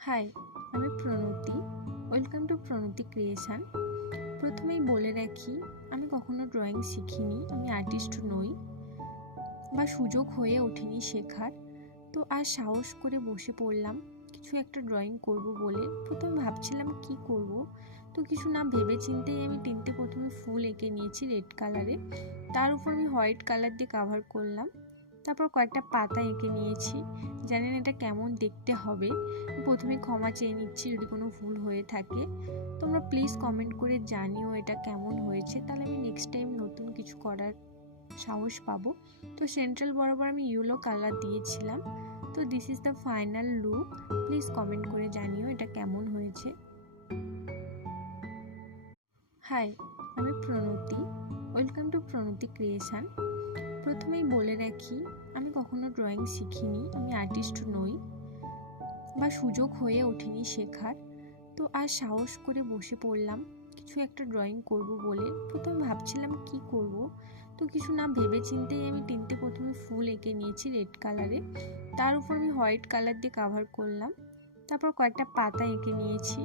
High, আমি Pranati. Welcome to Pranati creation. প্রথমেই বলে রাখি, আমি কখনো ড্রয়িং শিখিনি, আমি আর্টিস্ট নই বা সুযোগ হয়ে ওঠেনি শেখার। তো আজ সাহস করে বসে পড়লাম কিছু একটা ড্রয়িং করব বলে। প্রথমে ভাবছিলাম কি করব, তো কিছু না ভেবে চিন্তেই আমি তিনটে প্রথমে ফুল এঁকে নিয়েছি রেড কালারে, তার উপর আমি হোয়াইট কালার দিয়ে কাভার করলাম। তারপর কয়েকটা পাতা এঁকে নিয়েছি। জানি না এটা কেমন দেখতে হবে, প্রথমে ক্ষমা চেয়ে নিচ্ছি যদি কোনো ভুল হয়ে থাকে। তোমরা প্লিজ কমেন্ট করে জানিও এটা কেমন হয়েছে, তাহলে আমি নেক্সট টাইম নতুন কিছু করার সাহস পাবো। তো সেন্ট্রাল বরাবর আমি ইয়েলো কালার দিয়েছিলাম। তো this is the final look. Please comment করে জানিও এটা কেমন হয়েছে। হাই, আমি Pranati. Welcome to Pranati creation. প্রথমেই বলে রাখি, আমি কখনো ড্রয়িং শিখিনি, আমি আর্টিস্ট নই বা সুযোগ হয়ে ওঠেনি শেখার। তো আজ সাহস করে বসে পড়লাম কিছু একটা ড্রয়িং করব বলে। প্রথমে ভাবছিলাম কি করব, তো কিছু না ভেবে চিন্তেই আমি তিনটে প্রথমে ফুল এঁকে নিয়েছি রেড কালারে, তার উপর আমি হোয়াইট কালার দিয়ে কাভার করলাম। তারপর কয়েকটা পাতা এঁকে নিয়েছি।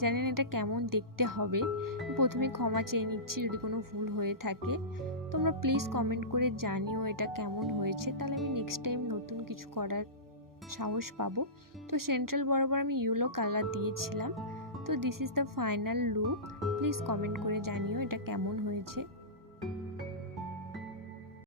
জানি না এটা কেমন দেখতে হবে, প্রথমে ক্ষমা চেয়ে নিচ্ছি যদি কোনো ভুল হয়ে থাকে। তোমরা প্লিজ কমেন্ট করে জানিও এটা কেমন হয়েছে, তাহলে আমি নেক্সট টাইম নতুন কিছু করার সাহস পাবো। তো সেন্ট্রাল বরাবর আমি ইয়েলো কালার দিয়েছিলাম। তো this is the final look. Please comment করে জানিও এটা কেমন হয়েছে।